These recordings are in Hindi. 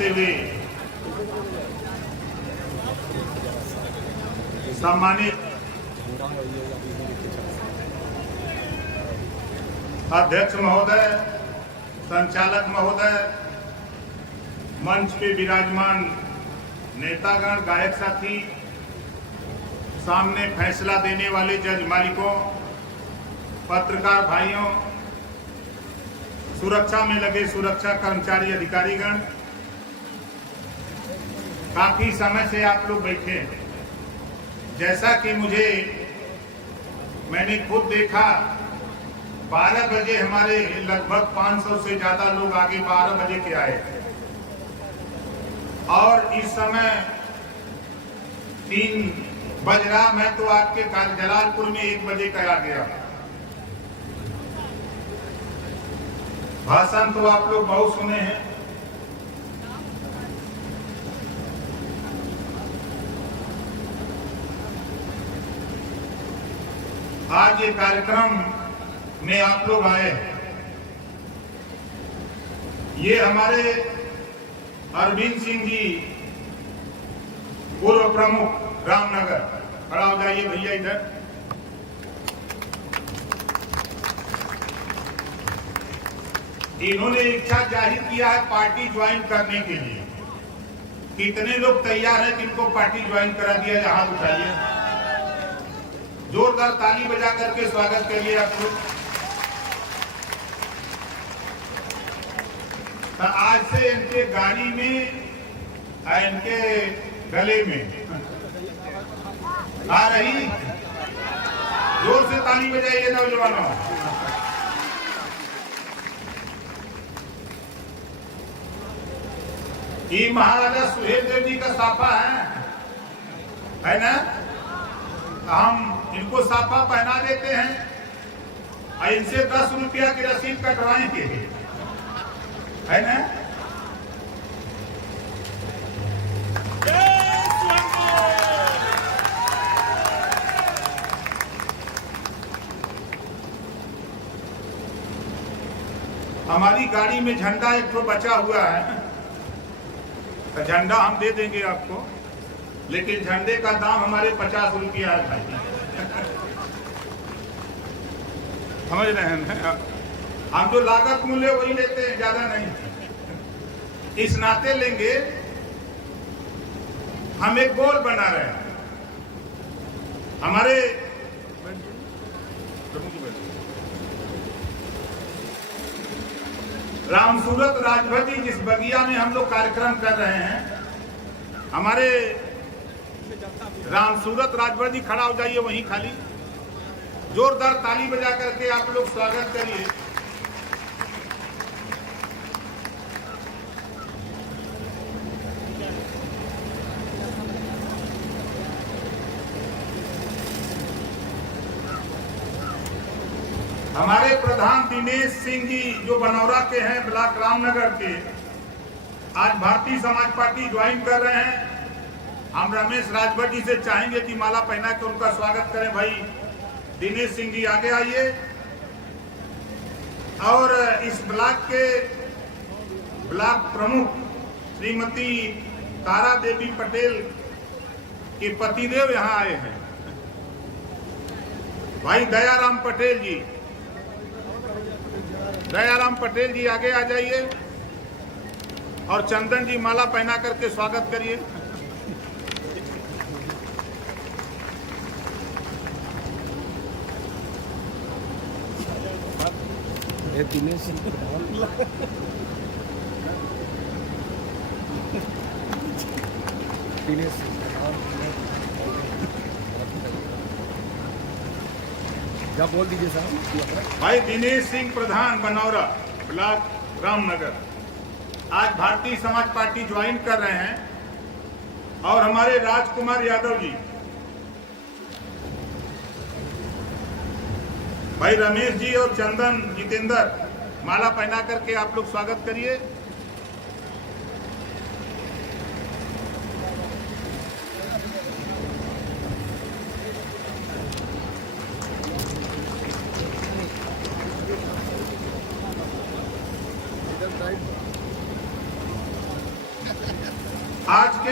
करते हुए सम्मानित अध्यक्ष महोदय, संचालक महोदय, मंच पे विराजमान नेतागण, गायक साथी, सामने फैसला देने वाले जज मालिकों, पत्रकार भाइयों, सुरक्षा में लगे सुरक्षा कर्मचारी अधिकारीगण, काफी समय से आप लोग बैठे हैं। जैसा कि मैंने खुद देखा, 12 बजे हमारे लगभग 500 से ज्यादा लोग आगे 12 बजे के आए और इस समय 3 बज रहा। मैं तो आपके जलालपुर में 1 बजे का आ गया। भाषण तो आप लोग बहुत सुने हैं। आज ये कार्यक्रम में आप लोग आए हैं। ये हमारे अरविंद सिंह जी, पूर्व प्रमुख रामनगर, खड़ा हो जाइए भैया इधर। इन्होंने इच्छा जाहिर किया है पार्टी ज्वाइन करने के लिए। कितने लोग तैयार हैं जिनको पार्टी ज्वाइन करा दिया? हाथ उठाइए, जोरदार ताली बजा करके स्वागत करिए आप लोग। तो आज से इनके गाड़ी में, इनके गले में आ रही, जोर से ताली बजाइए नौजवानों। ये महाराजा सुहेलदेव जी का साफा है ना? हम इनको साफा पहना देते हैं और इनसे 10 रुपया की रसीद कटवाएंगे, है ना? हमारी गाड़ी में झंडा एक तो बचा हुआ है, तो झंडा हम दे देंगे आपको, लेकिन झंडे का दाम हमारे 50 रुपया है भाई। समझ रहे हैं? हम जो लागत मूल्य वही लेते हैं, ज्यादा नहीं। इस नाते लेंगे, हम एक गोल बना रहे हैं। हमारे रामसूरत राजभर जिस बगिया में हम लोग कार्यक्रम कर रहे हैं, हमारे रामसूरत राजभर जी खड़ा हो जाइए वहीं खाली। जोरदार ताली बजा करके आप लोग स्वागत करिए। हमारे प्रधान दिनेश सिंह जी जो बनौरा के हैं, ब्लॉक रामनगर के, आज भारतीय समाज पार्टी ज्वाइन कर रहे हैं। हम रमेश राजभर जी से चाहेंगे कि माला पहना के उनका स्वागत करें। भाई दिनेश सिंह जी आगे आइए। और इस ब्लॉक के ब्लॉक प्रमुख श्रीमती तारा देवी पटेल के पतिदेव यहाँ आए हैं, भाई दयाराम पटेल जी। दयाराम पटेल जी आगे आ जाइए और चंदन जी माला पहना करके स्वागत करिए। दिनेश क्या बोल दीजिए साहब। भाई दिनेश सिंह प्रधान बनौरा ब्लॉक रामनगर आज भारतीय समाज पार्टी ज्वाइन कर रहे हैं। और हमारे राजकुमार यादव जी, भाई रमेश जी और चंदन जितेंद्र माला पहना करके आप लोग स्वागत करिए।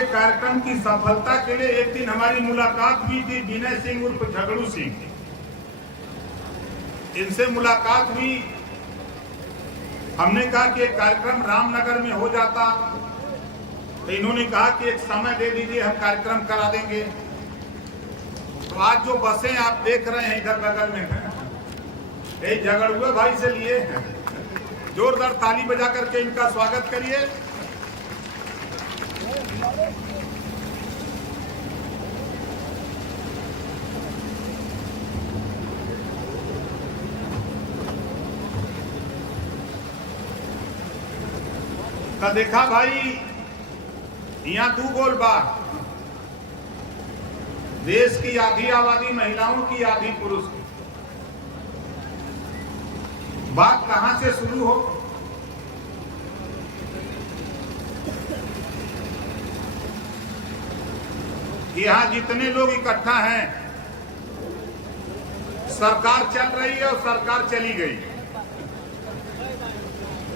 कार्यक्रम की सफलता के लिए एक दिन हमारी मुलाकात हुई थी विनय सिंह उर्फ झगड़ू सिंह। इनसे मुलाकात हुई, हमने कहा कि एक कार्यक्रम रामनगर में हो जाता, तो इन्होंने कहा कि एक समय दे दीजिए, हम कार्यक्रम करा देंगे। तो आज जो बसें आप देख रहे हैं इधर बगल में, ये झगड़ुए भाई से लिए हैं। जोरदार ताली बजा करके इनका स्वागत करिए। तो देखा भाई, यहाँ दो गोल बात, देश की आधी आबादी महिलाओं की, आधी पुरुष की। बात कहां से शुरू हो? यहां जितने लोग इकट्ठा हैं, सरकार चल रही है और सरकार चली गई।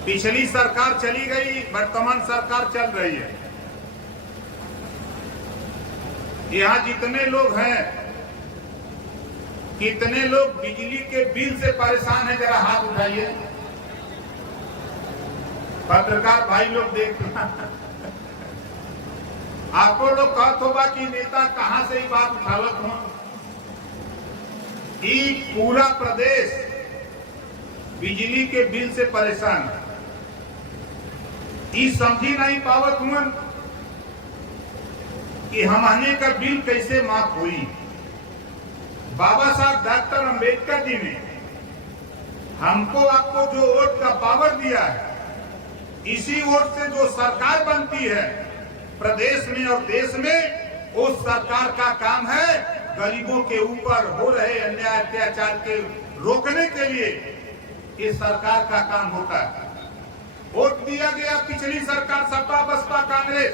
पिछली सरकार चली गई, वर्तमान सरकार चल रही है। यहां जितने लोग हैं, कितने लोग बिजली के बिल से परेशान हैं, जरा हाथ उठाइए। पत्रकार भाई लोग देखना। आपको लोग कहत होगा कि नेता कहां से ही बात उठावत हो। पूरा प्रदेश बिजली के बिल से परेशान है। समझी नहीं पावत हुआ कि हमने का बिल कैसे माफ हुई। बाबा साहब डॉक्टर अंबेडकर जी ने हमको आपको जो वोट का पावर दिया है, इसी वोट से जो सरकार बनती है प्रदेश में और देश में, उस सरकार का काम है गरीबों के ऊपर हो रहे अन्याय अत्याचार के रोकने के लिए इस सरकार का काम होता है। वोट दिया गया पिछली सरकार सपा बसपा कांग्रेस,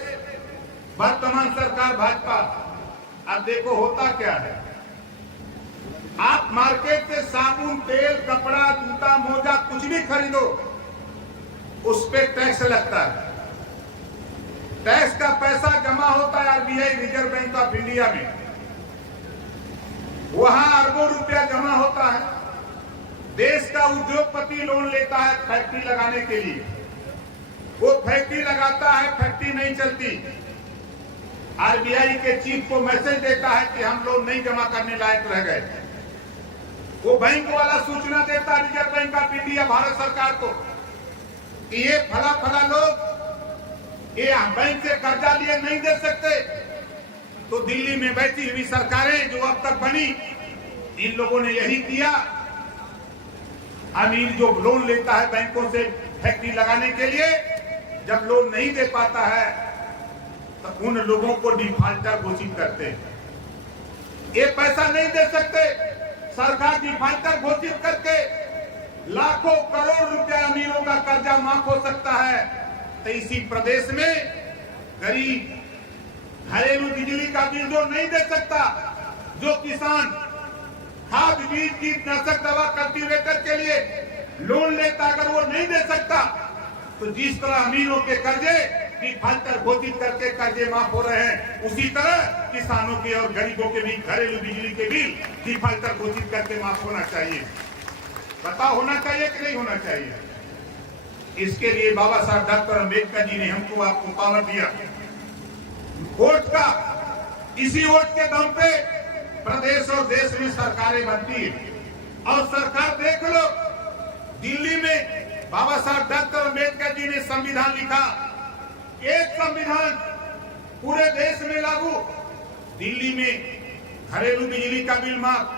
वर्तमान सरकार भाजपा। अब देखो होता क्या है, आप मार्केट से साबुन, तेल, कपड़ा, जूता, मोजा कुछ भी खरीदो, उस पे टैक्स लगता है। टैक्स का पैसा जमा होता है RBI, reserve bank of India में। वहां अरबों रुपया जमा होता है। देश का उद्योगपति लोन लेता है फैक्ट्री लगाने के लिए, वो फैक्ट्री लगाता है, फैक्ट्री नहीं चलती। आरबीआई के चीफ को मैसेज देता है कि हम लोन नहीं जमा करने लायक रह गए। वो बैंक वाला सूचना देता है reserve bank of India Bharat सरकार को कि ये फला फला लोग ये बैंक से कर्जा लिए नहीं दे सकते। तो दिल्ली में बैठी हुई सरकारें जो अब तक बनी, इन लोगों ने यही किया। अमीर जो लोन लेता है बैंकों से फैक्ट्री लगाने के लिए, जब लोन नहीं दे पाता है तो उन लोगों को डिफाल्टर घोषित करते हैं। ये पैसा नहीं दे सकते, सरकार डिफाल्टर घोषित करके लाखों करोड़ रुपया अमीरों का कर्जा माफ हो सकता है। तो इसी प्रदेश में गरीब घरेलू बिजली का बिल जो नहीं दे सकता, जो किसान खाद बीज कीटनाशक दवा कल्टीवेटर के लिए लोन लेता, अगर वो नहीं दे सकता, तो जिस तरह अमीरों के कर्जे डिफाल्टर घोषित करके कर्जे माफ हो रहे हैं, उसी तरह किसानों के और गरीबों के भी घरेलू बिजली के बिल डिफाल्टर घोषित करके माफ होना चाहिए। बताओ होना चाहिए कि नहीं होना चाहिए? इसके लिए बाबा साहब डॉक्टर अंबेडकर जी ने हमको आपको पावर दिया वोट का। इसी वोट के दम पे प्रदेश और देश में सरकारें बनती है। और सरकार देख लो, दिल्ली में बाबा साहब डॉक्टर अंबेडकर जी ने संविधान लिखा, एक संविधान पूरे देश में लागू। दिल्ली में घरेलू बिजली का बिल माफ,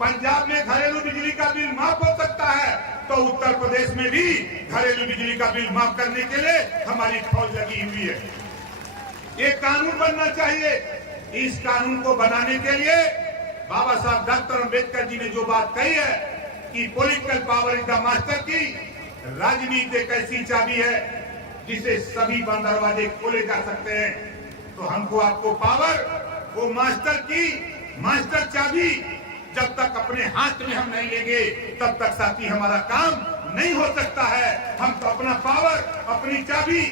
पंजाब में घरेलू बिजली का बिल माफ हो सकता है, तो उत्तर प्रदेश में भी घरेलू बिजली का बिल माफ करने के लिए हमारी फौज लगी हुई है। एक कानून बनना चाहिए। इस कानून को बनाने के लिए बाबा साहब डॉक्टर अंबेडकर जी ने जो बात कही है कि political power is the master की, राजनीति एक ऐसी चाबी है जिसे सभी बंद दरवाजे खोले जा सकते हैं। तो हमको आपको पावर, वो मास्टर की मास्टर चाबी जब तक अपने हाथ में हम नहीं लेंगे, तब तक साथी हमारा काम नहीं हो सकता है। हम तो अपना पावर, अपनी चाबी,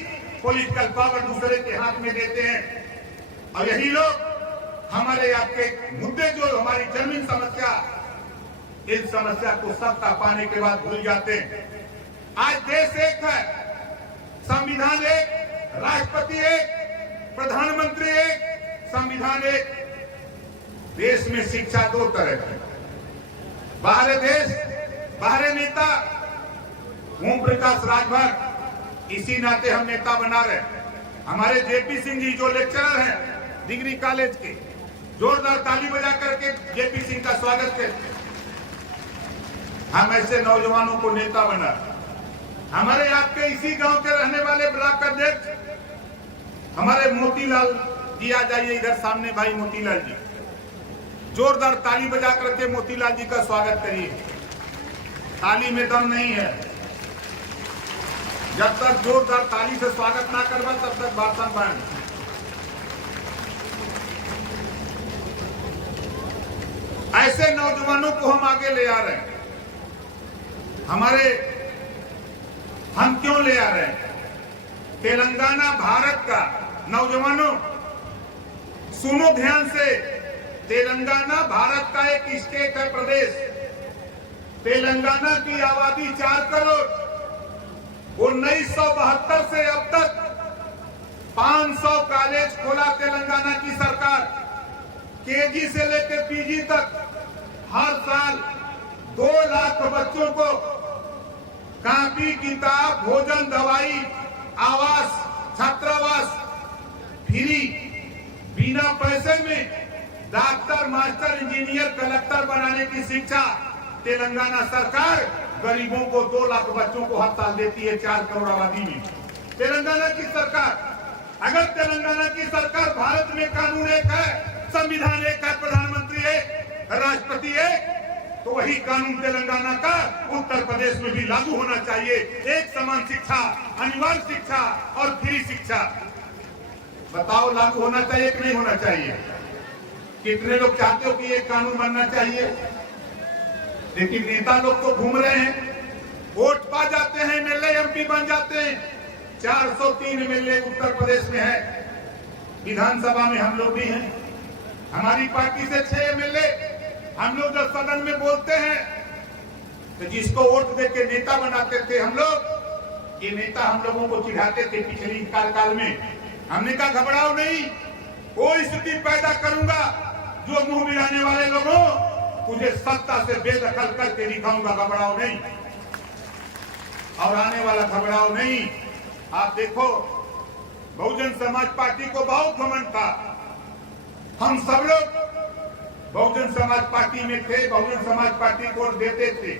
पॉलिटिकल पावर दूसरे के हाथ में देते हैं। और यही लोग हमारे आपके मुद्दे जो हमारी जमीन समस्या, इस समस्या को सत्ता पाने के बाद भूल जाते हैं। आज देश एक है, संविधान एक, राष्ट्रपति एक, प्रधानमंत्री एक, संविधान एक। देश में शिक्षा दो तरह की, बाहर देश, बाहर नेता। ओम प्रकाश राजभर इसी नाते हम नेता बना रहे। हमारे जेपी सिंह जी जो लेक्चरर हैं डिग्री कॉलेज के, जोरदार ताली बजा करके जेपी सिंह का स्वागत करें। हम ऐसे नौजवानों को नेता बना। हमारे आपके इसी गांव के रहने वाले ब्लॉक अध्यक्ष हमारे मोतीलाल जी, आ जाइए इधर सामने भाई मोतीलाल जी, जोरदार ताली बजा करके मोतीलाल जी का स्वागत करिए। ताली में दम नहीं है, जब तक जोरदार ताली से स्वागत ना करवा तब तक भाषण बंद। ऐसे नौजवानों को हम आगे ले आ रहे हैं। हम क्यों ले आ रहे हैं? तेलंगाना भारत का, नौजवानों सुनो ध्यान से, तेलंगाना भारत का एक स्टेट है, प्रदेश। तेलंगाना की आबादी 4 करोड़। 1972 से अब तक 500 कॉलेज खोला तेलंगाना की सरकार। केजी से लेकर पीजी तक हर साल 2 लाख बच्चों को कॉपी, किताब, भोजन, दवाई, आवास, छात्रावास फ्री, बिना पैसे में डॉक्टर, मास्टर, इंजीनियर, कलेक्टर बनाने की शिक्षा तेलंगाना सरकार गरीबों को 2 लाख बच्चों को हर साल देती है 4 करोड़ आबादी में। तेलंगाना की सरकार। अगर तेलंगाना की सरकार, भारत में कानून एक है, संविधान एक है, प्रधानमंत्री एक, राष्ट्रपति एक, तो वही कानून तेलंगाना का उत्तर प्रदेश में भी लागू होना चाहिए। एक समान शिक्षा, अनिवार्य शिक्षा और फ्री शिक्षा। बताओ लागू होना चाहिए कि नहीं होना चाहिए? कितने लोग चाहते हो कि ये कानून बनना चाहिए? लेकिन नेता लोग तो घूम रहे हैं, वोट पा जाते हैं, एमएलए एमपी बन जाते हैं। 403 एमएलए उत्तर प्रदेश में है। विधानसभा में हम लोग भी हैं, हमारी पार्टी से 6 एमएलए। हम लोग जब सदन में बोलते हैं तो जिसको वोट देके नेता बनाते थे हम लोग, ये नेता हम लोगों को चिढ़ाते थे पिछली काल में। हमने कहा घबराओ नहीं, कोई स्थिति पैदा करूंगा जो मुंह मिलाने वाले लोगों मुझे सत्ता से बेदखल करके दिखाऊंगा, घबराओ नहीं। और आने वाला घबराओ नहीं। आप देखो, बहुजन समाज पार्टी को बहुत घमंड था। हम सब लोग बहुजन समाज पार्टी में थे, बहुजन समाज पार्टी को देते थे,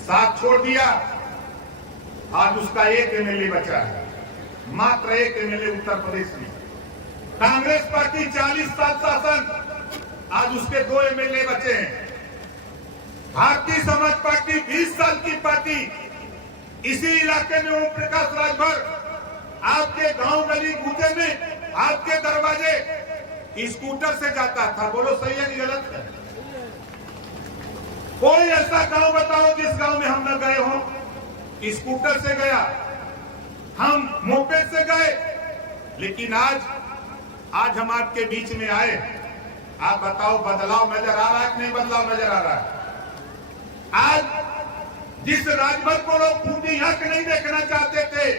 साथ छोड़ दिया। आज उसका 1 एमएलए बचा है, मात्र 1 एमएलए उत्तर प्रदेश में। कांग्रेस पार्टी 40 साल शासन, आज उसके 2 एमएलए बचे हैं। भारतीय समाज पार्टी 20 साल की पार्टी, इसी इलाके में ओम प्रकाश राजभर आपके गांव गली कूचे में आपके दरवाजे स्कूटर से जाता था। बोलो सही है कि गलत है? कोई ऐसा गांव बताओ जिस गांव में हम न गए हो? स्कूटर से गया, हम मोपेड से गए। लेकिन आज हम आपके बीच में आए, आप बताओ बदलाव नजर आ रहा है कि नहीं बदलाव नजर आ रहा है? आज जिस राजभर को लोग खूबी आंख नहीं देखना चाहते थे,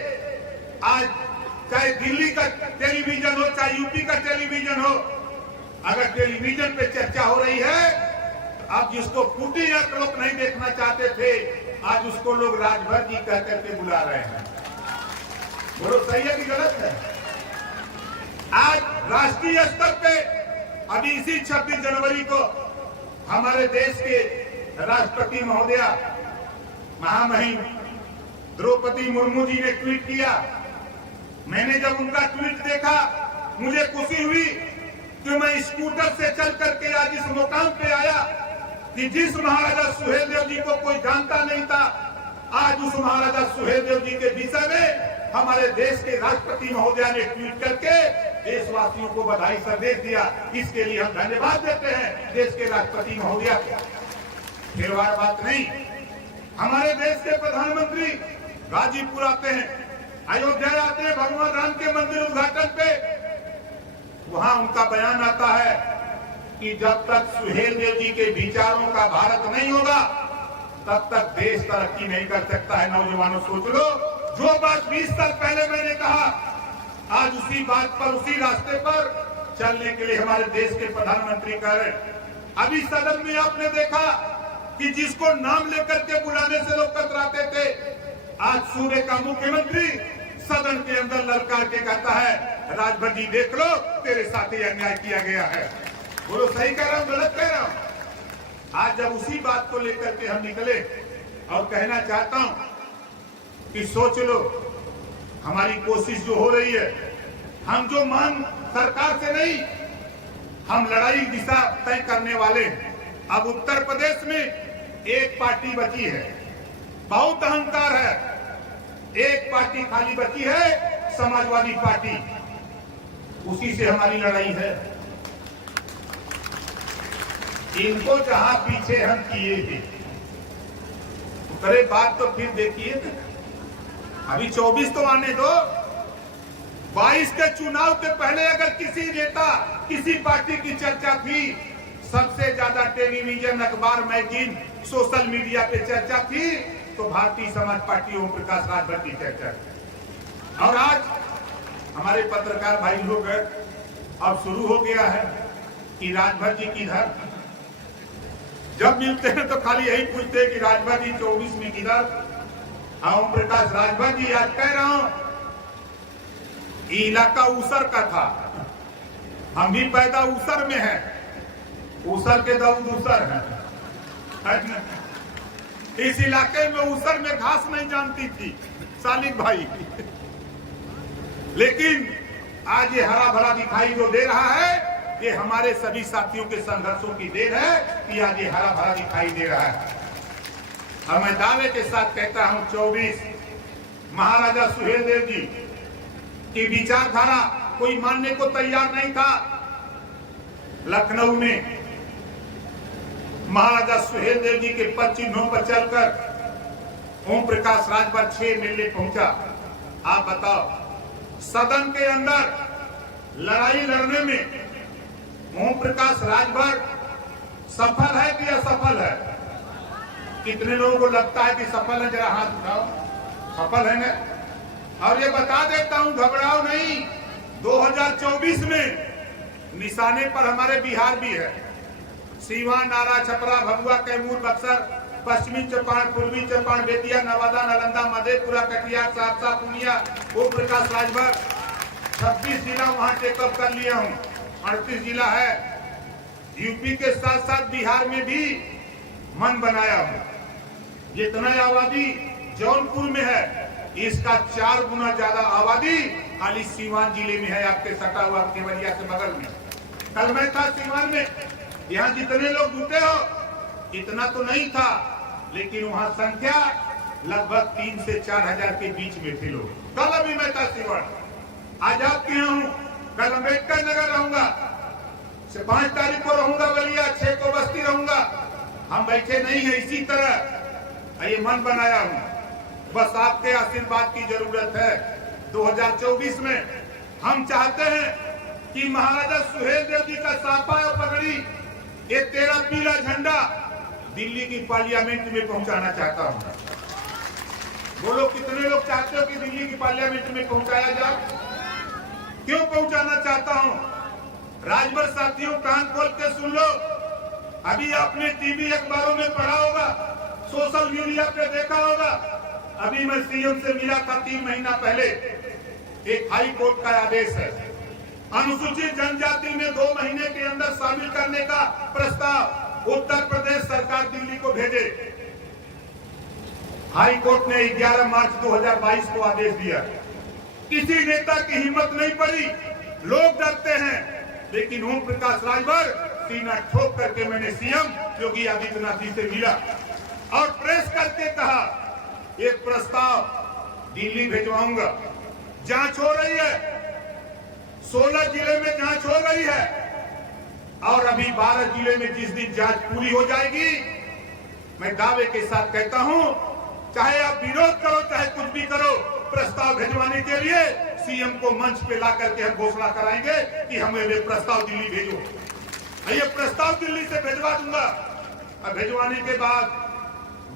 आज चाहे दिल्ली का टेलीविजन हो, चाहे यूपी का टेलीविजन हो, अगर टेलीविजन पे चर्चा हो रही है, अब जिसको फूटी आंख लोग नहीं देखना चाहते थे, आज उसको लोग राजभर जी कह करके बुला रहे हैं। बोलो सही है कि गलत है? आज राष्ट्रीय स्तर पे अभी इसी 26 जनवरी को हमारे देश के राष्ट्रपति महोदया महामहिम द्रौपदी मुर्मू जी ने ट्वीट किया। मैंने जब उनका ट्वीट देखा, मुझे खुशी हुई कि मैं स्कूटर से चल करके आज इस मुकाम पे आया कि जिस महाराजा सुहेलदेव जी को कोई जानता नहीं था, आज उस महाराजा सुहेलदेव जी के विषय में हमारे देश के राष्ट्रपति महोदया ने ट्वीट करके देशवासियों को बधाई संदेश दिया। इसके लिए हम धन्यवाद देते हैं देश के राष्ट्रपति महोदया को। फिर बात नहीं, हमारे देश के प्रधानमंत्री गाजीपुर आते हैं, अयोध्या आते हैं, भगवान राम के मंदिर उद्घाटन पे वहां उनका बयान आता है कि जब तक सुहेलदेव जी के विचारों का भारत नहीं होगा तब तक देश तरक्की नहीं कर सकता है। नौजवानों सोच लो, जो बात 20 साल पहले मैंने कहा, आज उसी बात पर, उसी रास्ते पर चलने के लिए हमारे देश के प्रधानमंत्री कह रहे हैं। अभी सदन में आपने देखा कि जिसको नाम लेकर के बुलाने से लोग कतराते थे, आज सूबे का मुख्यमंत्री सदन के अंदर ललकार के कहता है, राजभर जी देख लो, तेरे साथ ही अन्याय किया गया है। बोलो सही कह रहा हूं, गलत कह रहा हूं? आज जब उसी बात को लेकर के हम निकले और कहना चाहता हूं कि सोच लो, हमारी कोशिश जो हो रही है, हम जो मांग सरकार से नहीं, हम लड़ाई दिशा तय करने वाले हैं। अब उत्तर प्रदेश में एक पार्टी बची है, बहुत अहंकार है, एक पार्टी खाली बची है, समाजवादी पार्टी, उसी से हमारी लड़ाई है। इनको जहां पीछे हम किए थे, अरे बात तो फिर देखिए, अभी 24 तो आने दो। 22 के चुनाव के पहले अगर किसी नेता, किसी पार्टी की चर्चा थी, सबसे ज्यादा टेलीविजन, अखबार, मैगजीन, सोशल मीडिया पे चर्चा थी, तो भारतीय समाज पार्टी ओम प्रकाश राजभर की चर्चा थी। और आज हमारे पत्रकार भाई लोग अब शुरू हो गया है कि राजभर जी किधर, जब मिलते हैं तो खाली यही पूछते हैं कि राजभर जी 24 में किधर। ओम प्रकाश राजभर जी, आज कह रहा हूं, इलाका ऊसर का था, हम भी पैदा ऊसर में हैं, ऊसर के दाऊद ऊसर है। इस इलाके में ऊसर में घास नहीं जानती थी सालिक भाई, लेकिन आज ये हरा भरा दिखाई जो दे रहा है, ये हमारे सभी साथियों के संघर्षों की देन है कि आज ये हरा भरा दिखाई दे रहा है। और मैं दावे के साथ कहता हूं, 24 महाराजा सुहेलदेव जी की विचारधारा कोई मानने को तैयार नहीं था। लखनऊ में महाराजा सुहेलदेव जी के पद चिन्हों पर चलकर ओम प्रकाश राजभर 6 मिलने पहुंचा। आप बताओ, सदन के अंदर लड़ाई लड़ने में ओम प्रकाश राजभर सफल है कि असफल है? कितने लोगों को लगता है कि सफल है? जरा हाथ उठाओ। सफल है ना? और ये बता देता हूं, घबराओ नहीं, 2024 में निशाने पर हमारे बिहार भी है। सीवान, नारा, छपरा, भभुआ, कैमूर, बक्सर, पश्चिमी चंपारण, पूर्वी चंपारण, बेतिया, नवादा, नालंदा, मधेपुरा, कटिहार, सहरसा, पूर्णिया, ओम प्रकाश राजभर 26 जिला वहां टेकअप कर लिया हूं। 38 जिला है। यूपी के साथ साथ बिहार में भी मन बनाया हूं। जितना आबादी जौनपुर में है, इसका 4 गुना ज्यादा आबादी खाली सीवान जिले में है, आपके सटा हुआ केवलिया से बगल में। कल मैं था सीवान में, यहाँ जितने लोग जुटे हो इतना तो नहीं था, लेकिन वहाँ संख्या लगभग 3 से 4 हजार के बीच में थे लोग। कल अभी मैं था सीवान, आज आपके यहाँ हूँ, कल अम्बेडकर नगर रहूंगा, 5 तारीख को रहूंगा बलिया, 6 को बस्ती रहूंगा। हम बैठे नहीं है, इसी तरह ये मन बनाया हूँ। बस आपके आशीर्वाद की जरूरत है। 2024 में हम चाहते हैं कि महाराजा सुहेलदेव जी का साफा और पगड़ी, ये 13 पीला झंडा दिल्ली की पार्लियामेंट में पहुंचाना चाहता हूं। बोलो, कितने लोग चाहते हो कि दिल्ली की पार्लियामेंट में पहुंचाया जाए? क्यों पहुंचाना चाहता हूं? राजभर साथियों, कान खोल के सुन लो। अभी आपने टीवी अखबारों में पढ़ा होगा, सोशल मीडिया पे देखा होगा। अभी मैं सीएम से मिला था 3 महीना पहले। एक हाई कोर्ट का आदेश है, अनुसूचित जनजाति में 2 महीने के अंदर शामिल करने का प्रस्ताव उत्तर प्रदेश सरकार दिल्ली को भेजे। हाई कोर्ट ने 11 मार्च 2022 को आदेश दिया। किसी नेता की हिम्मत नहीं पड़ी, लोग डरते हैं, लेकिन ओम प्रकाश राजभर सीना ठोक करके मैंने सीएम योगी आदित्यनाथ जी से मिला और प्रेस करके कहा, एक प्रस्ताव दिल्ली भिजवाऊंगा। जांच हो रही है, 16 जिले में जांच हो रही है, और अभी 12 जिले में जिस दिन जांच पूरी हो जाएगी, मैं दावे के साथ कहता हूं, चाहे आप विरोध करो, चाहे कुछ भी करो, प्रस्ताव भिजवाने के लिए सीएम को मंच पे ला करके हम घोषणा कराएंगे कि हमें ये प्रस्ताव दिल्ली भेजो। ये प्रस्ताव दिल्ली से भेजवा दूंगा और भेजवाने के बाद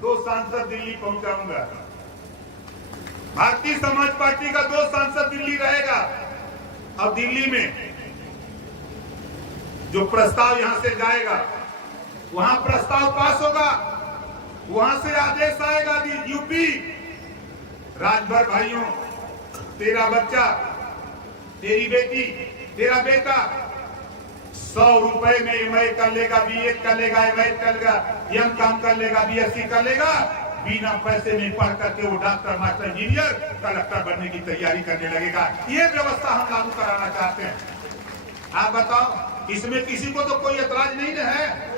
2 सांसद दिल्ली पहुंचाऊंगा। भारतीय समाज पार्टी का 2 सांसद दिल्ली रहेगा और दिल्ली में जो प्रस्ताव यहां से जाएगा वहां प्रस्ताव पास होगा, वहां से आदेश आएगा यूपी राजभर भाइयों, तेरा बच्चा, तेरी बेटी, तेरा बेटा 100 रुपए में एमए कर लेगा, बीए कर लेगा, एमए कर लेगा, एम काम कर लेगा, बीएससी कर लेगा, बिना पैसे में पढ़ करके वो डॉक्टर, मास्टर, इंजीनियर, कलेक्टर बनने की तैयारी करने लगेगा। ये व्यवस्था हम लागू कराना चाहते हैं। आप बताओ, इसमें किसी को तो कोई एतराज नहीं है।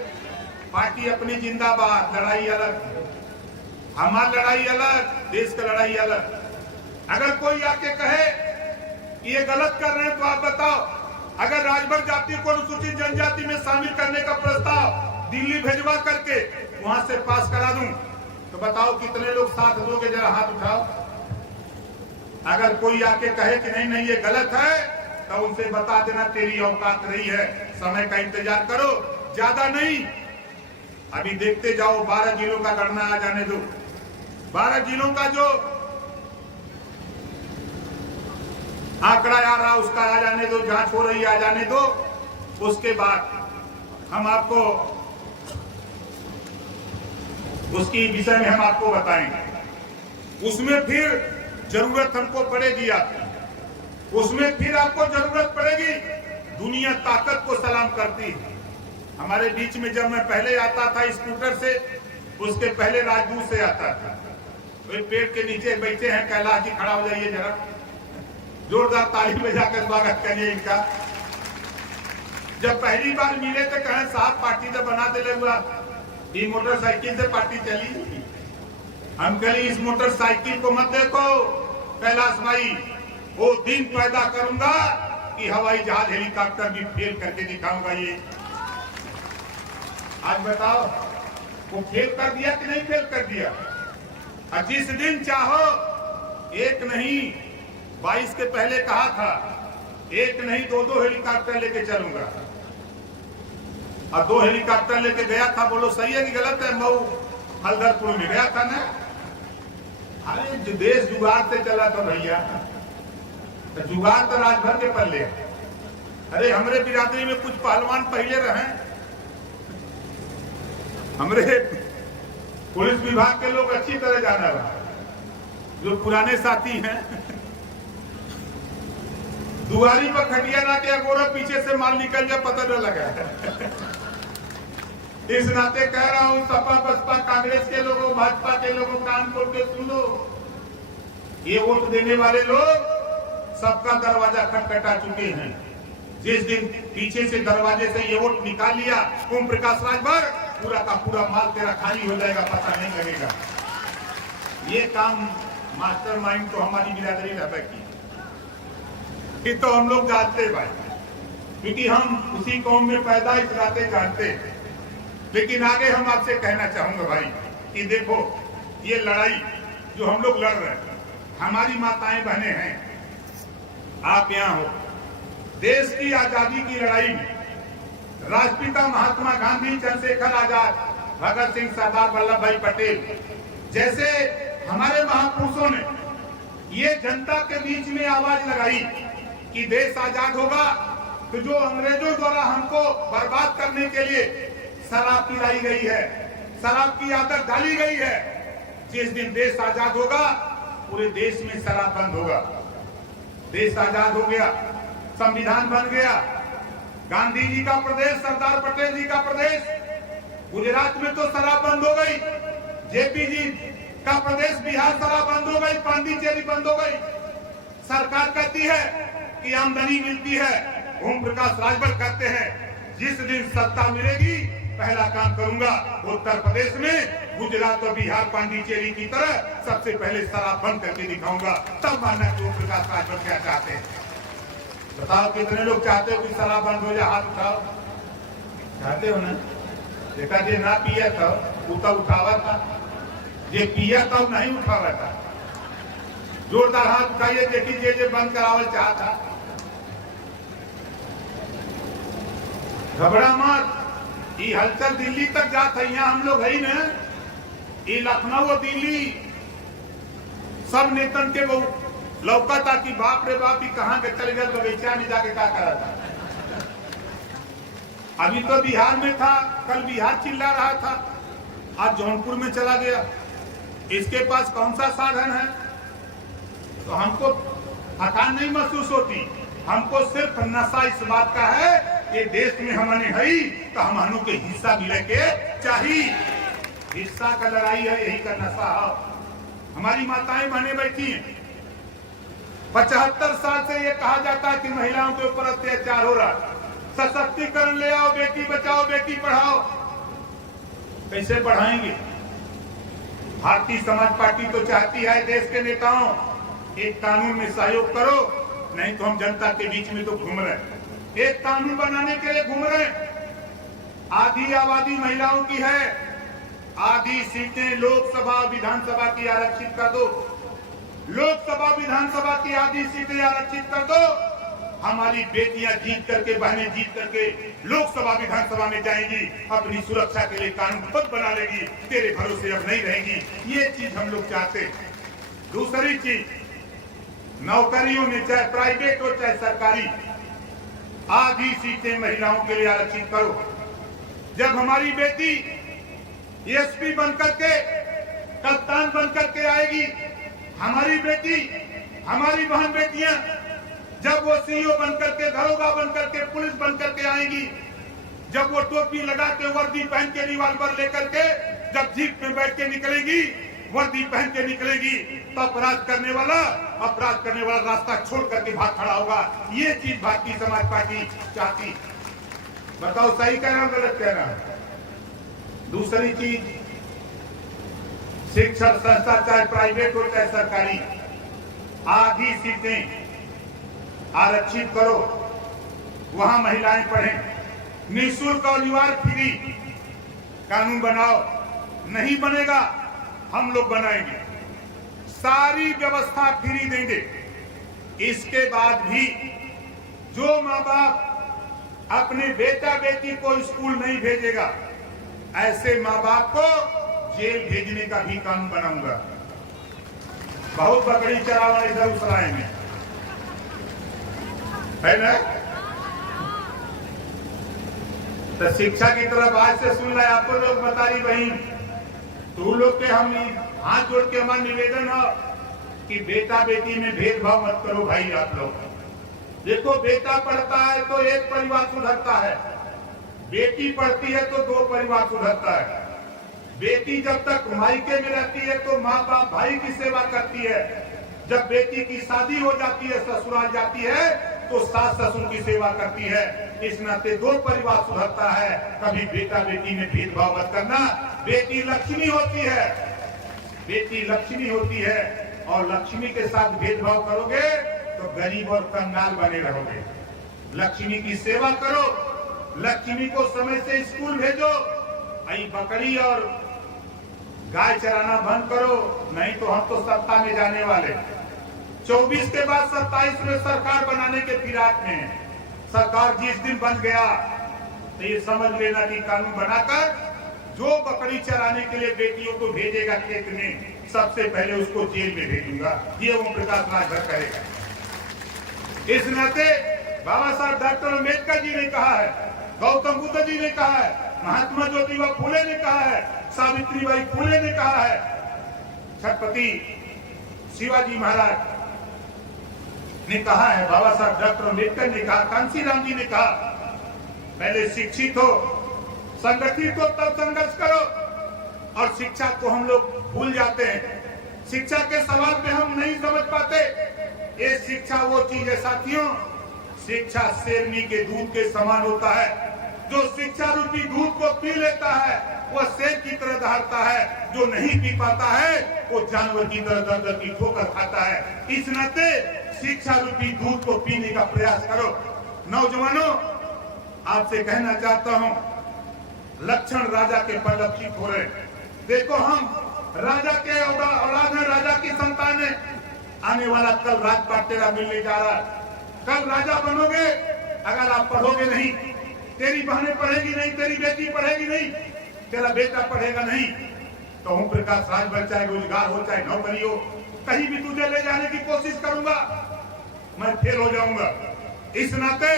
पार्टी अपनी जिंदाबाद, लड़ाई अलग, हमारी लड़ाई अलग, देश का लड़ाई अलग। अगर कोई आके कहे कि ये गलत कर रहे हैं तो आप बताओ, अगर राजभर जाति को अनुसूचित जनजाति में शामिल करने का प्रस्ताव दिल्ली भेजवा करके वहां से पास करा दूं तो बताओ कितने लोग साथ दोगे? जरा हाथ उठाओ। अगर कोई आके कहे कि नहीं नहीं ये गलत है तो उनसे बता देना तेरी औकात नहीं है, समय का इंतजार करो, ज्यादा नहीं। अभी देखते जाओ, 12 जिलों का गणना आ जाने दो, 12 जिलों का जो आंकड़ा आ रहा उसका आ जाने दो, जांच हो रही है आ जाने दो, उसके बाद हम आपको उसकी विषय में हम आपको बताएंगे। उसमें फिर जरूरत हमको पड़ेगी आपकी, उसमें फिर आपको जरूरत पड़ेगी। दुनिया ताकत को सलाम करती है। हमारे बीच में जब मैं पहले आता था स्कूटर से, उसके पहले राजदूत से आता था। वे पेड़ के नीचे बैठे हैं, कैलाश जी खड़ा हो जाइए जरा, जोरदार ताली बजाकर स्वागत करिए इनका। जब पहली बार मिले तो कहें साहब पार्टी तो बना दे हुआ, ये मोटरसाइकिल से पार्टी चली। हम कहे इस मोटरसाइकिल को मत देखो कैलाश भाई, वो दिन पैदा करूंगा कि हवाई जहाज हेलीकॉप्टर भी फेल करके दिखाऊंगा। ये आज बताओ वो फेल कर दिया कि नहीं फेल कर दिया? और जिस दिन चाहो, एक नहीं 22 के पहले कहा था, एक नहीं 2 हेलीकॉप्टर लेके चलूंगा, और 2 हेलीकॉप्टर लेके गया था। बोलो सही है कि गलत है? मऊ हल्दरपुर में गया था ना। अरे जो देश जुगाड़ से चला था भैया, तो जुगाड़ तो राजभर के पल्ले। अरे हमरे बिरादरी में कुछ पहलवान पहले रहे, हमरे पुलिस विभाग के लोग अच्छी तरह जाना रहा, जो पुराने साथी हैं। दुआरी पर खटिया ना के अगोरा पीछे से माल निकल जाए पता न लगा। इस नाते कह रहा हूं, सपा बसपा कांग्रेस के लोगों, भाजपा के लोगों, कान खोल के सुन लो। ये वोट देने वाले लोग सबका दरवाजा खटखटा चुके हैं। जिस दिन पीछे से दरवाजे से ये वोट निकाल लिया ओम प्रकाश राजभर, पूरा का पूरा माल तेरा खाली हो जाएगा, पता नहीं लगेगा। ये काम मास्टरमाइंड तो हमारी बिरादरी रहता की, ये तो हम लोग जानते भाई, क्योंकि हम उसी कौम में पैदा, इस नाते जानते। लेकिन आगे हम आपसे कहना चाहूंगा भाई कि देखो ये लड़ाई जो हम लोग लड़ रहे हैं, हमारी माताएं बहनें हैं, आप यहाँ हो। देश की आजादी की लड़ाई में राष्ट्रपिता महात्मा गांधी, चंद्रशेखर आजाद, भगत सिंह, सरदार वल्लभ भाई पटेल जैसे हमारे महापुरुषों ने ये जनता के बीच में आवाज लगाई कि देश आजाद होगा तो जो अंग्रेजों द्वारा हमको बर्बाद करने के लिए शराब पिलाई गई है, शराब की आदत डाली गई है, जिस दिन देश आजाद होगा पूरे देश में शराब बंद होगा। देश आजाद हो गया, संविधान बन गया, गांधी जी का प्रदेश, सरदार पटेल जी का प्रदेश, गुजरात में तो शराब बंद हो गई, जेपी जी का प्रदेश बिहार शराब बंद हो गई, पांडिचेरी बंद हो गई। सरकार कहती है कि आमदनी मिलती है, ओम प्रकाश राजभर कहते हैं जिस दिन सत्ता मिलेगी पहला काम करूंगा उत्तर प्रदेश में गुजरात और बिहार पांडिचेरी की तरह सबसे पहले शराब बंद करके दिखाऊंगा, तब मानना कि ओम प्रकाश राजभर क्या चाहते हैं। बताओ कितने लोग चाहते हो कि शराब बंद हो जाए? हाथ उठाओ। चाहते हो ना? देखा जे ना पिया था वो तो उठावा था, जे पिया था नहीं उठावा था। जोरदार हाथ उठाइए, देखिए जे बंद करावल चाहता। घबरा मत, ये हलचल दिल्ली तक जात है। यहाँ हम लोग है न, ये लखनऊ और दिल्ली सब नेतन के वो लौका था कि बाप रे बाप ही कहाँ के चले गए, बगीचा में जाके क्या करा था। अभी तो बिहार में था, कल बिहार चिल्ला रहा था, आज जौनपुर में चला गया। इसके पास कौन सा साधन है? तो हमको थकान नहीं महसूस होती, हमको सिर्फ नशा इस बात का है कि देश में हमने है तो हम के हिस्सा मिले के चाहिए। हिस्सा का लड़ाई है, यही का नशा है। हमारी माताएं बहनें बैठी हैं, 75 साल से ये कहा जाता है कि महिलाओं के ऊपर अत्याचार हो रहा। सशक्तिकरण ले आओ, बेटी बचाओ बेटी पढ़ाओ। कैसे बढ़ाएंगे? भारतीय समाज पार्टी तो चाहती है देश के नेताओं एक कानून में सहयोग करो, नहीं तो हम जनता के बीच में तो घूम रहे। एक कानून बनाने के लिए घूम रहे। आधी आबादी महिलाओं की है, आधी सीटें लोकसभा विधानसभा की आरक्षित कर दो। लोकसभा विधानसभा की आधी सीटें आरक्षित कर दो, हमारी बेटियां जीत करके, बहनें जीत करके लोकसभा विधानसभा में जाएंगी, अपनी सुरक्षा के लिए कानून खुद बना लेगी, तेरे भरोसे अब नहीं रहेगी। ये चीज हम लोग चाहते। दूसरी चीज, नौकरियों में चाहे प्राइवेट हो चाहे सरकारी, आधी सीटें महिलाओं के लिए आरक्षित करो। जब हमारी बेटी एसपी बनकर के, कप्तान बनकर के आएगी, हमारी बेटी, हमारी बहन बेटियां जब वो सीईओ बनकर के, दरोगा बनकर के, पुलिस बनकर के आएंगी, जब वो टोपी लगा के, वर्दी पहन के, रिवाल्वर लेकर के जब जीप में बैठ के निकलेगी, वर्दी पहन के निकलेगी, तो अपराध करने वाला रास्ता छोड़ करके भाग खड़ा होगा। ये चीज भारतीय समाज पार्टी चाहती। बताओ सही कह रहा हूं, गलत कह रहा हूं? दूसरी चीज, शिक्षण संस्था चाहे प्राइवेट हो चाहे सरकारी, आधी सीटें आरक्षित करो, वहां महिलाएं पढ़ें। निःशुल्क और अनिवार्य फ्री कानून बनाओ। नहीं बनेगा, हम लोग बनाएंगे, सारी व्यवस्था फ्री देंगे। इसके बाद भी जो माँ बाप अपने बेटा बेटी को स्कूल नहीं भेजेगा, ऐसे माँ बाप को जेल भेजने का भी कानून बनाऊंगा। बहुत बकरी चरावा इधर उसराय में है ना। तो शिक्षा की तरफ आज से सुन रहे आप लोग, बता रही बहन, तू लोग के हम हाथ जोड़ के हमारा निवेदन है कि बेटा बेटी में भेदभाव मत करो भाई। आप लोग देखो, बेटा पढ़ता है तो एक परिवार सुधरता है, बेटी पढ़ती है तो दो परिवार सुधरता है। बेटी जब तक मायके में रहती है तो माँ बाप भाई की सेवा करती है, जब बेटी की शादी हो जाती है, ससुराल जाती है, तो सास ससुर की सेवा करती है। इस नाते दो परिवार सुधरता है। कभी बेटा बेटी में भेदभाव मत करना। बेटी लक्ष्मी होती है, बेटी लक्ष्मी होती है, और लक्ष्मी के साथ भेदभाव करोगे तो गरीब और कंगाल बने रहोगे। लक्ष्मी की सेवा करो, लक्ष्मी को समय से स्कूल भेजो। आई बकरी और गाय चराना बंद करो, नहीं तो हम तो सत्ता में जाने वाले। 24 के बाद 27 में सरकार बनाने के फिराक में, सरकार जिस दिन बन गया तो ये समझ लेना कि कानून बनाकर जो बकरी चराने के लिए बेटियों को भेजेगा खेत में, सबसे पहले उसको जेल में भेजूंगा। ये ओम प्रकाश राजभर करेगा। इस नाते बाबा साहब डॉक्टर अम्बेडकर जी ने कहा है, गौतम बुद्ध जी ने कहा है, महात्मा ज्योतिबा फुले ने कहा है, सावित्रीबाई फुले ने कहा है, छत्रपति शिवाजी महाराज ने कहा है, बाबा साहब डॉक्टर अम्बेडकर ने कहा, कांशीराम जी ने कहा, पहले शिक्षित हो, संगठित हो, तब संघर्ष करो। और शिक्षा को हम लोग भूल जाते हैं। शिक्षा के सवाल पे हम नहीं समझ पाते। ये शिक्षा वो चीज है साथियों, शिक्षा शेरनी के दूध के समान होता है। जो शिक्षा रूपी दूध को पी लेता है वो शेर की तरह दहाड़ता है, जो नहीं पी पाता है वो जानवर की तरह दर दर की ठोकर खाता है। इस नाते शिक्षा रूपी दूध को पीने का प्रयास करो। नौजवानों, आपसे कहना चाहता हूं, लक्षण राजा के परिलक्षित हो रहे। देखो, हम राजा के औलाद हैं, राजा की संतान है। आने वाला कल राजपाट तेरा मिलने जा रहा है। कल राजा बनोगे अगर आप पढ़ोगे नहीं, तेरी बहनें पढ़ेगी नहीं, तेरी बेटी पढ़ेगी नहीं, तेरा बेटा पढ़ेगा नहीं, तो ओम प्रकाश राजभर चाहे रोजगार हो चाहे नौकरी हो, कहीं भी तुझे ले जाने की कोशिश करूंगा, मैं फेल हो जाऊंगा। इस नाते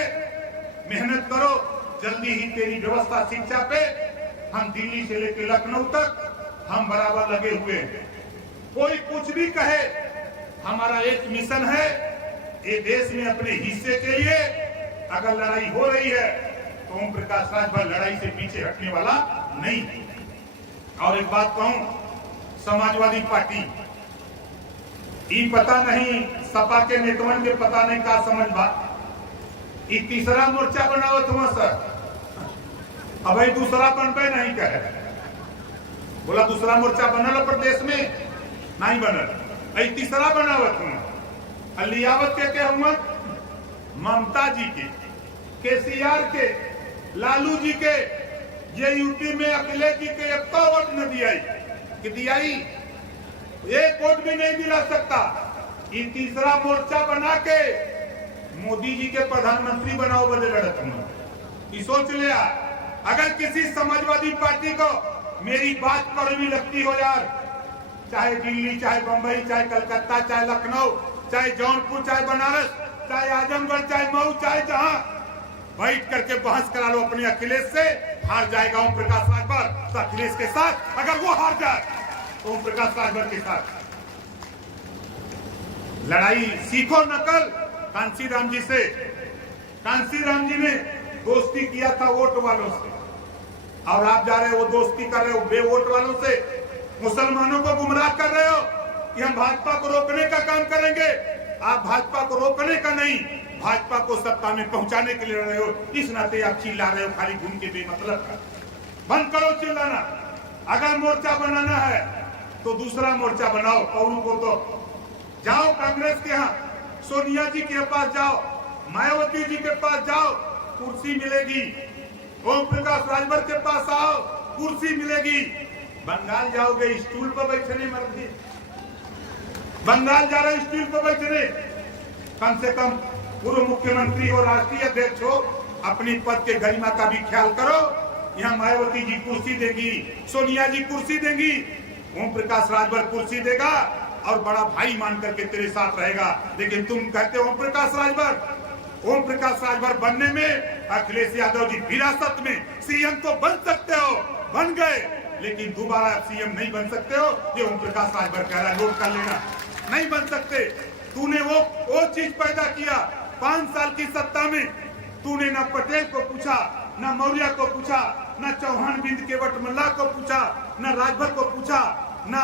मेहनत करो, जल्दी ही तेरी व्यवस्था शिक्षा पे हम दिल्ली से लेकर लखनऊ तक हम बराबर लगे हुए हैं। कोई कुछ भी कहे, हमारा एक मिशन है, ये देश में अपने हिस्से के लिए अगर लड़ाई हो रही है तो ओम प्रकाश राजभर लड़ाई से पीछे हटने वाला नहीं। और एक बात कहूं, समाजवादी पार्टी ये पता नहीं सपा के नेताओं के पता नहीं का समझ बा, ये तीसरा मोर्चा बनावत हुआ सर, अब दूसरा बनबे नहीं कहे, बोला दूसरा मोर्चा बनल प्रदेश में नहीं बनल, तीसरा बनावत हुआ। लियावत के हुआ ममता जी के, केसीआर के, लालू जी के, ये यूपी में अखिलेश जी के एक वोट न दियाई कि दियाई, एक वोट भी नहीं दिला सकता। ये तीसरा मोर्चा बना के मोदी जी के प्रधानमंत्री बनाओ बदे लड़त हूं। सोच लिया, अगर किसी समाजवादी पार्टी को मेरी बात कड़वी लगती हो यार, चाहे दिल्ली, चाहे बंबई, चाहे कलकत्ता, चाहे लखनऊ, चाहे जौनपुर, चाहे बनारस, चाहे आजमगढ़, चाहे मऊ, चाहे जहां, बैठ करके बहस करा लो अपने अखिलेश से। हार जाएगा ओम प्रकाश राजभर तो अखिलेश के साथ, अगर वो हार जाए तो ओम प्रकाश राजभर के साथ लड़ाई सीखो। नकल कांसी राम जी से, कांसी राम जी ने दोस्ती किया था वोट वालों से, और आप जा रहे हो वो दोस्ती कर रहे हो बे वोट वालों से, मुसलमानों को गुमराह कर रहे हो कि हम भाजपा को रोकने का काम करेंगे। आप भाजपा को रोकने का नहीं, भाजपा को सत्ता में पहुंचाने के लिए लड़ रहे हो। इस नाते आप चिल्ला रहे हो खाली घूम के बेमतलब का। बंद करो चिल्लाना। अगर मोर्चा बनाना है तो दूसरा मोर्चा बनाओ। और को तो जाओ कांग्रेस के यहाँ, सोनिया जी के पास जाओ, मायावती जी के पास जाओ, कुर्सी मिलेगी। ओम प्रकाश राजभर के पास आओ, कुर्सी मिलेगी। बंगाल जाओगे स्टूल पर बैठने मर्जी, बंगाल जा रहे स्टूल पर बैठने। कम से कम पूर्व मुख्यमंत्री हो, राष्ट्रीय अध्यक्ष हो, अपनी पद के गरिमा का भी ख्याल करो। यहाँ मायावती जी कुर्सी देगी, सोनिया जी कुर्सी देंगी, ओम प्रकाश राजभर कुर्सी देगा और बड़ा भाई मान करके तेरे साथ रहेगा। लेकिन तुम कहते हो ओम प्रकाश राजभर, ओम प्रकाश राजभर बनने में अखिलेश यादव जी विरासत में सीएम तो बन सकते हो, बन गए, लेकिन दोबारा सीएम नहीं बन सकते हो। ये ओम प्रकाश राजभर कह रहा है, नोट कर लेना, नहीं बन सकते। तूने वो चीज पैदा किया 5 साल की सत्ता में। तूने ना पटेल को पूछा, ना मौर्य को पूछा, ना चौहान बिंद केवट मल्ला को पूछा, ना राजभर को पूछा, ना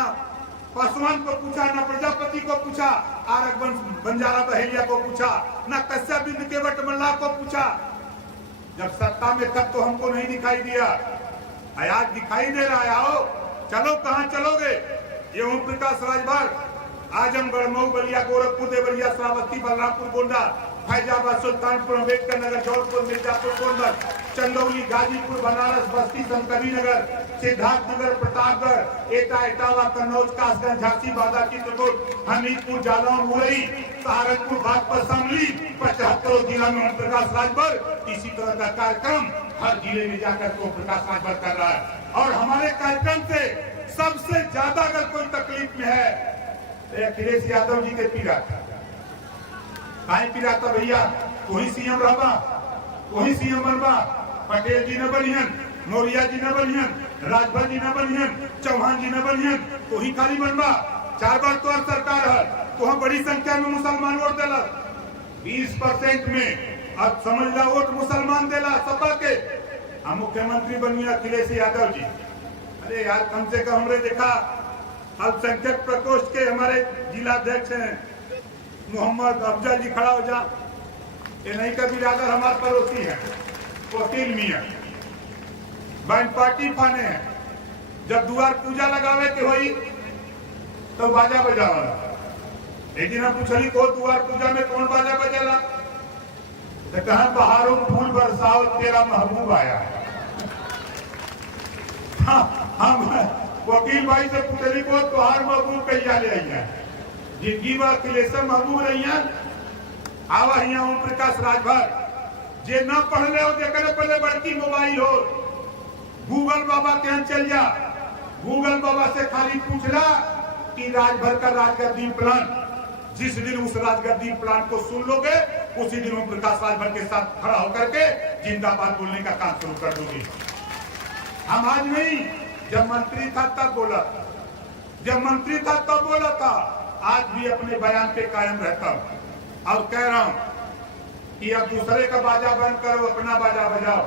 पासवान को पूछा, ना प्रजापति को पूछा, आरक बंजारा बहेलिया को पूछा, ना कश्यप बिंद केवट मल्ला को पूछा। जब सत्ता में तब तो हमको नहीं दिखाई दिया, आज दिखाई दे रहा है। आओ चलो, कहाँ चलोगे? ये ओम प्रकाश राजभर आजमगढ़, मऊ, बलिया, गोरखपुर, देवरिया, श्रावस्ती, बलरामपुर, गोंडा, फैजाबाद, सुल्तानपुर, अम्बेडकर नगर, जौनपुर, मिर्जापुर, गोंडर, चंदौली, गाजीपुर, बनारस, बस्ती, संतकबीर नगर, सिद्धार्थ नगर, प्रतापगढ़, एटा, इटावा, कन्नौज, कासगंज, झांसी, बांदा, चित्रकूट, हमीरपुर, जालौन, मुरई, सहारनपुर, बागपत, शामली, 75 जिला में ओम प्रकाश राजभर इसी तरह का कार्यक्रम हर जिले में जाकर ओम प्रकाश राजभर कर रहा है। और हमारे कार्यक्रम से सबसे ज्यादा अगर कोई तकलीफ में है अखिलेश यादव जी के पीड़ा, काहे पीड़ा था भैया? कोई सीएम रहबा, कोई सीएम बनबा, पटेल जी न बनियन, मौर्य जी न बनियन, राजभर जी न बनियन, चौहान जी न बनियन, तो ही खाली बनबा। 4 बार तो सरकार है, तो हम बड़ी संख्या में मुसलमान वोट देला, 20% में। अब समझ ला वोट मुसलमान देला सपा के, हम मुख्यमंत्री बनिए अखिलेश यादव जी। अरे यार, कम से कम हमने देखा अल्पसंख्यक प्रकोष्ठ के हमारे जिलाध्यक्ष हैं मोहम्मद अफजल जी, खड़ा हो जा। ये नहीं का बिरादर हमारे पड़ोसी है, वकील मियाँ, बैंक पार्टी फाने हैं। जब द्वार पूजा लगावे के हुई तो बाजा बजावा। एक दिन हम पूछली को द्वार पूजा में कौन बाजा बजेला, तो कहा बहारों फूल बरसाओ तेरा महबूब आया है। हम वकील भाई से पूछली को तुहार महबूब कहिया ले आई है, जिंदगी में अखिलेश महबूब रही आवा हिया ओम प्रकाश राजभर जे न पढ़ले हो जेकरे पहले बड़की मोबाइल हो गूगल बाबा के यहाँ चल जा, गूगल बाबा से खाली पूछला कि राजभर का राजगद्दी प्लान, जिस दिन उस राजगद्दी प्लान को सुन लोगे उसी दिन ओम प्रकाश राजभर के साथ खड़ा होकर के जिंदाबाद बोलने का काम शुरू कर दोगे। हम आज नहीं, जब मंत्री था तब बोला, जब मंत्री था तब बोला था, आज भी अपने बयान पे कायम रहता हूं और कह रहा हूं कि अब दूसरे का बाजा बंद करो, अपना बाजा बजाओ।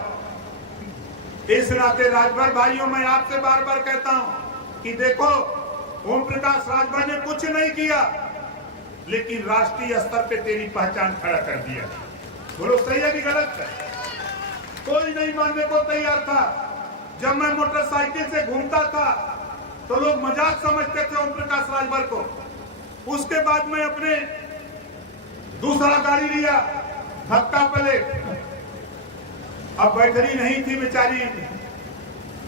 इस नाते राजभर भाइयों मैं आपसे बार बार कहता हूं कि देखो ओम प्रकाश राजभर ने कुछ नहीं किया लेकिन राष्ट्रीय स्तर पे तेरी पहचान खड़ा कर दिया। बोलो सही है कि गलत है? कोई नहीं मानने को तैयार था। जब मैं मोटरसाइकिल से घूमता था तो लोग मजाक समझते थे ओम प्रकाश राजभर को। उसके बाद मैं अपने दूसरा गाड़ी लिया, धक्का प्लेट, अब बैटरी नहीं थी बेचारी,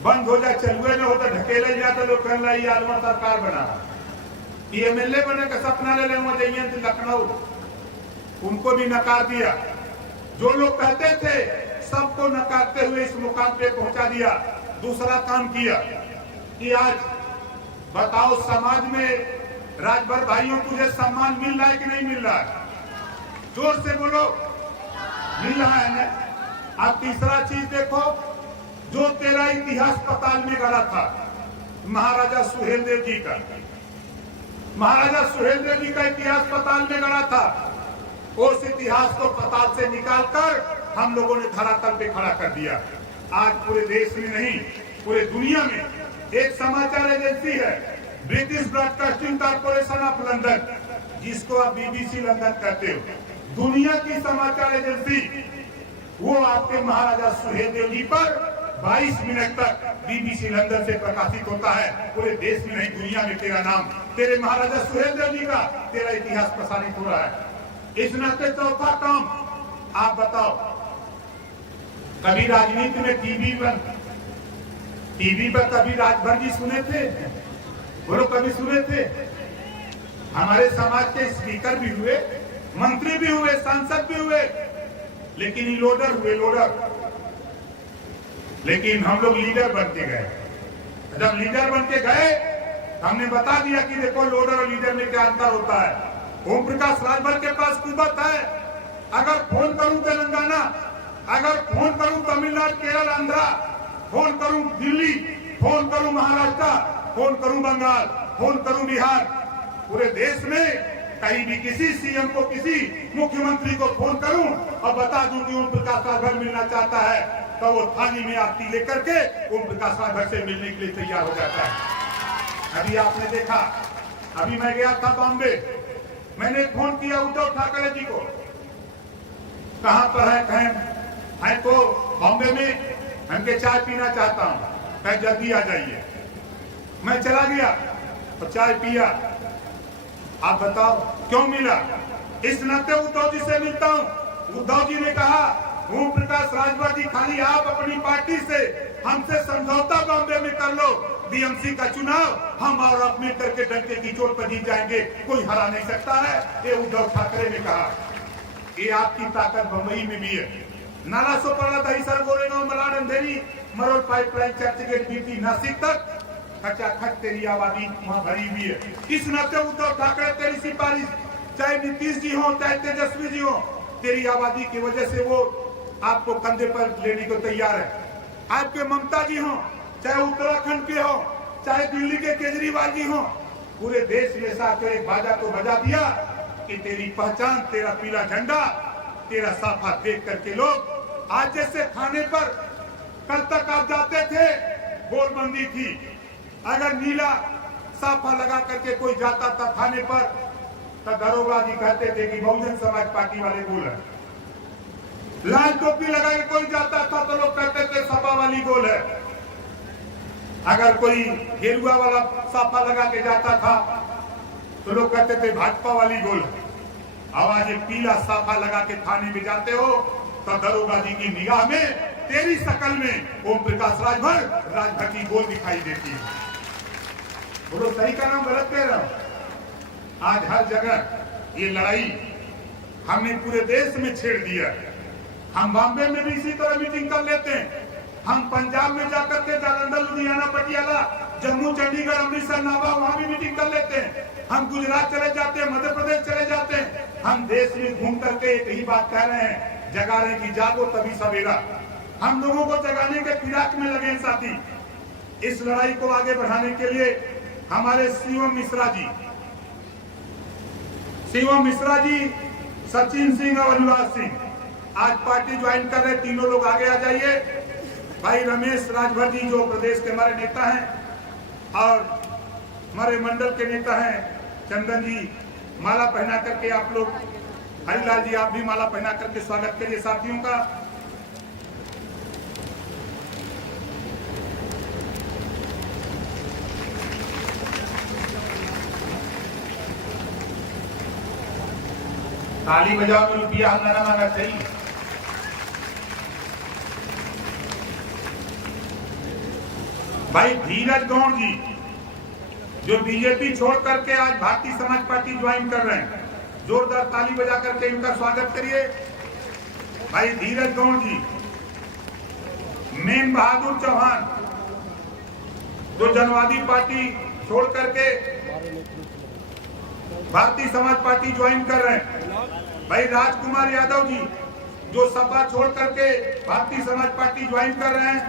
बंद हो जाए चलुए न होता ढकेले जाता, लोग कहने लगे आलमा सरकार बना, ये एमएलए बने का सपना ले ले लखनऊ, उनको भी नकार दिया। जो लोग कहते थे सबको नकारते हुए इस मुकाम पे पहुंचा दिया। दूसरा काम किया कि आज बताओ समाज में राजभर भाइयों तुझे सम्मान मिल रहा है कि नहीं मिल रहा है? जोर से बोलो, मिल रहा है ना? अब तीसरा चीज देखो, जो तेरा इतिहास पताल में गड़ा था महाराजा सुहेलदेव जी का, महाराजा सुहेलदेव जी का इतिहास पताल में गड़ा था, उस इतिहास को पताल से निकालकर हम लोगों ने धरातल पे खड़ा कर दिया। आज पूरे देश में नहीं पूरे दुनिया में एक समाचार एजेंसी है British broadcasting corporation of London, जिसको आप बीबीसी लंदन कहते हो, दुनिया की समाचार एजेंसी, वो आपके महाराजा सुहेलदेव जी पर 22 मिनट तक बीबीसी लंदन से प्रकाशित होता है। पूरे देश में नहीं दुनिया में तेरा नाम, तेरे महाराजा सुहेलदेव जी का तेरा इतिहास प्रसारित हो रहा है। इस नाते चौथा काम आप बताओ, कभी राजनीति में टीवी पर कभी राजभर जी सुने थे? बोलो कभी सुने थे? हमारे समाज के स्पीकर भी हुए, मंत्री भी हुए, सांसद भी हुए, लेकिन ये लोडर हुए, लोडर। लेकिन हम लोग लीडर बन के गए। जब लीडर बन के गए हमने बता दिया कि देखो लोडर और लीडर में क्या अंतर होता है। ओम प्रकाश राजभर के पास कुवत है, अगर फोन करूं तेलंगाना, अगर फोन करूं तमिलनाडु, केरल, आंध्रा, फोन करूं दिल्ली, फोन करूं महाराष्ट्र, फोन करूं बंगाल, फोन करूं बिहार, पूरे देश में कहीं भी किसी सीएम को, किसी मुख्यमंत्री को फोन करूं और बता दूं कि ओम प्रकाश राजभर मिलना चाहता है, तो वो थाली में आरती लेकर के ओम प्रकाश राजभर से मिलने के लिए तैयार हो जाता है। अभी आपने देखा, अभी मैं गया था बॉम्बे, मैंने फोन किया उद्धव ठाकरे जी को, कहां पर है तो बॉम्बे में, हमके चाय पीना चाहता हूं, कहीं जल्दी आ जाइए। मैं चला गया और चाय पिया। आप बताओ क्यों मिला? इस नाते उद्धव जी से मिलता हूं। उद्धव जी ने कहा ओम प्रकाश राजभर जी खाली आप अपनी पार्टी से हमसे समझौता बॉम्बे में कर लो, बीएमसी का चुनाव हम और आप मिल करके डंके की चोट पर जीत जाएंगे, कोई हरा नहीं सकता है, ये उद्धव ठाकरे ने कहा। ये आपकी ताकत बम्बई में भी है। नाला सोपारा दहीसर गोरेगांव मलाड अंधेरी मरोड़ पाइपलाइन चर्चगेट बीती नासिक तक खचाखच तेरी आबादी वहां भरी हुई है। इस नाते उद्धव ठाकरे तेरी सिफारिश, चाहे नीतीश जी हो चाहे तेजस्वी जी हो, तेरी आबादी की वजह से वो आपको कंधे पर लेने को तैयार है। आपके ममता जी हो, चाहे उत्तराखंड के हो, चाहे दिल्ली के केजरीवाल जी हो, पूरे देश में साथ एक बाजा को बजा दिया कि तेरी पहचान, तेरा पीला झंडा, तेरा साफा देख करके लोग आज जैसे थाने पर कल तक आप जाते थे गोलबंदी थी, अगर नीला साफा लगा करके कोई जाता था थाने पर तो दरोगा जी कहते थे कि बहुजन समाज पार्टी वाले गोल है। लाल टोपी लगा के कोई जाता था तो लोग कहते थे सपा वाली गोल है। अगर कोई गेरुआ वाला साफा लगा के जाता था तो लोग कहते थे भाजपा वाली गोल है। अब आज एक पीला साफा लगा के थाने में जाते हो तो दरोगा जी की निगाह में, तेरी शकल में ओम प्रकाश राजभर की गोल दिखाई देती है। बोलो सही का नाम गलत कह रहा हूं? आज हर जगह ये लड़ाई हमने पूरे देश में छेड़ दिया। हम बॉम्बे में भी इसी तरह मीटिंग कर लेते हैं, हम पंजाब में जाकर के जालंधर, लुधियाना, पटियाला, जम्मू, चंडीगढ़, अमृतसर, नाभा वहां भी मीटिंग कर लेते हैं। हम गुजरात चले जाते हैं, मध्य प्रदेश चले जाते हैं। हम देश में घूम करके एक ही बात कह रहे हैं, जगा रहे की जागो तभी सवेरा। हम लोगों को जगाने के फिराक में लगे हैं साथी। इस लड़ाई को आगे बढ़ाने के लिए हमारे शिवम मिश्रा जी, सचिन सिंह और अनुराग सिंह आज पार्टी ज्वाइन कर रहे। तीनों लोग आगे आ जाइए। भाई रमेश राजभर जी जो प्रदेश के हमारे नेता हैं और हमारे मंडल के नेता हैं, चंदन जी माला पहना करके आप लोग, हरिलाल जी आप भी माला पहना करके स्वागत करिए साथियों का। ताली बजाओ में रुपया हम ना मांगा चाहिए। भाई धीरज गौड़ जी जो बीजेपी छोड़ करके आज भारतीय समाज पार्टी ज्वाइन कर रहे हैं, जोरदार ताली बजा करके इनका स्वागत करिए। भाई धीरज गौड़ जी, मेन बहादुर चौहान जो जनवादी पार्टी छोड़ करके भारतीय समाज पार्टी ज्वाइन कर रहे हैं। भाई राजकुमार यादव जी जो सपा छोड़ करके भारतीय समाज पार्टी ज्वाइन कर रहे हैं।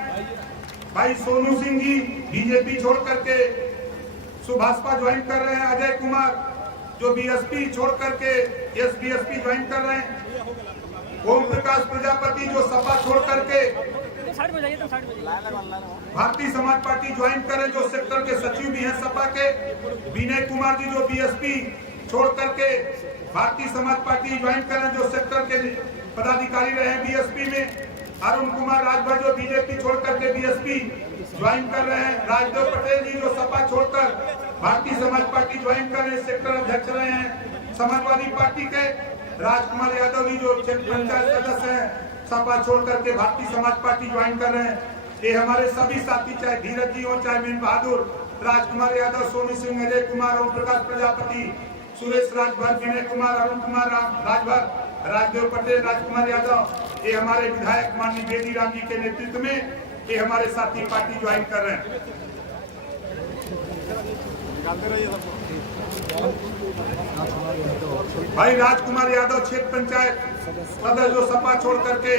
भाई सोनू सिंह जी बीजेपी छोड़ करके सुभाषपा ज्वाइन कर रहे हैं। अजय कुमार जो बीएसपी छोड़ करके एसबीएसपी ज्वाइन कर रहे हैं। ओम प्रकाश प्रजापति जो सपा छोड़ करके भारतीय समाज पार्टी ज्वाइन कर रहे, जो सेक्टर के सचिव भी हैं सपा के। विनय कुमार जी जो बीएसपी छोड़ करके भारतीय समाज पार्टी ज्वाइन कर रहे हैं, जो सेक्टर के पदाधिकारी रहे हैं बीएसपी में। अरुण कुमार राजभर जो बीजेपी छोड़ करके बीएसपी ज्वाइन कर रहे हैं। राजदेव पटेल जी जो सपा छोड़कर भारतीय समाज पार्टी ज्वाइन कर रहे हैं, सेक्टर अध्यक्ष रहे हैं समाजवादी पार्टी के। राजकुमार यादव जी जो पंचायत सदस्य हैं, सपा छोड़ करके भारतीय समाज पार्टी ज्वाइन कर रहे हैं। ये हमारे सभी साथी, चाहे धीरज जी हो, चाहे मेन बहादुर, राजकुमार यादव, सोनू सिंह, अजय कुमार, ओम प्रकाश प्रजापति, सुरेश राजभर, विनय कुमार, अरुण कुमार राजभर, राजदेव पटेल, राजकुमार यादव, ये हमारे विधायक माननीय बेदी राम जी के नेतृत्व में ये हमारे साथी पार्टी ज्वाइन कर रहे हैं। भाई राजकुमार यादव क्षेत्र पंचायत सदस्य जो सपा छोड़ करके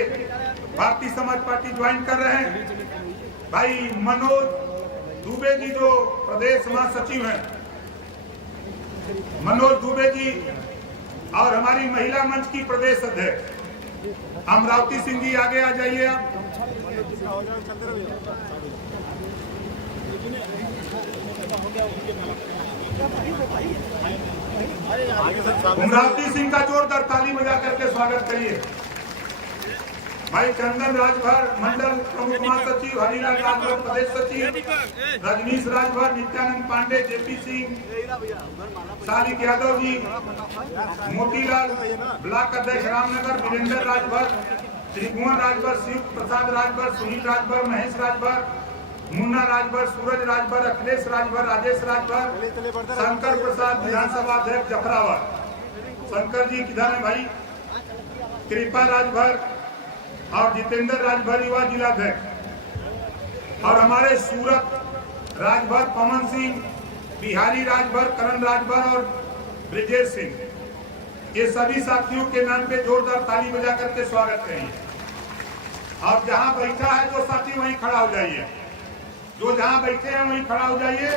भारतीय समाज पार्टी ज्वाइन कर रहे हैं। भाई मनोज दुबे जी जो प्रदेश महासचिव हैं, मनोज दुबे जी, और हमारी महिला मंच की प्रदेश अध्यक्ष अमरावती सिंह जी आगे आ जाइए आप। अमरावती सिंह का जोरदार ताली बजा करके स्वागत करिए। भाई चंदन राजभर मंडल प्रमुख महासचिव, हरिलाल राजभर प्रदेश सचिव, रजनीश राजभर, नित्यानंद पांडे, जेपी सिंह, सालिक यादव जी, मोतीलाल ब्लॉक अध्यक्ष रामनगर, वीरेंद्र राजभर, त्रिभुवन राजभर, शिव प्रसाद राजभर, सुनील राजभर, महेश राजभर, मुन्ना राजभर, सूरज राजभर, अखिलेश राजभर, राजेश राजभर, शंकर प्रसाद विधानसभा अध्यक्ष जफराबाद, शंकर जी किधर है भाई, कृपा राजभर और जितेंद्र राजभर युवा जिलाध्यक्ष, और हमारे सूरत राजभर पवन सिंह, बिहारी राजभर, करण राजभर और ब्रिजेश सिंह, ये सभी साथियों के नाम पे जोरदार ताली बजा करके स्वागत करिए। और जहां बैठा है जो साथी वहीं खड़ा हो जाइए, जो जहां बैठे हैं वहीं खड़ा हो जाइए।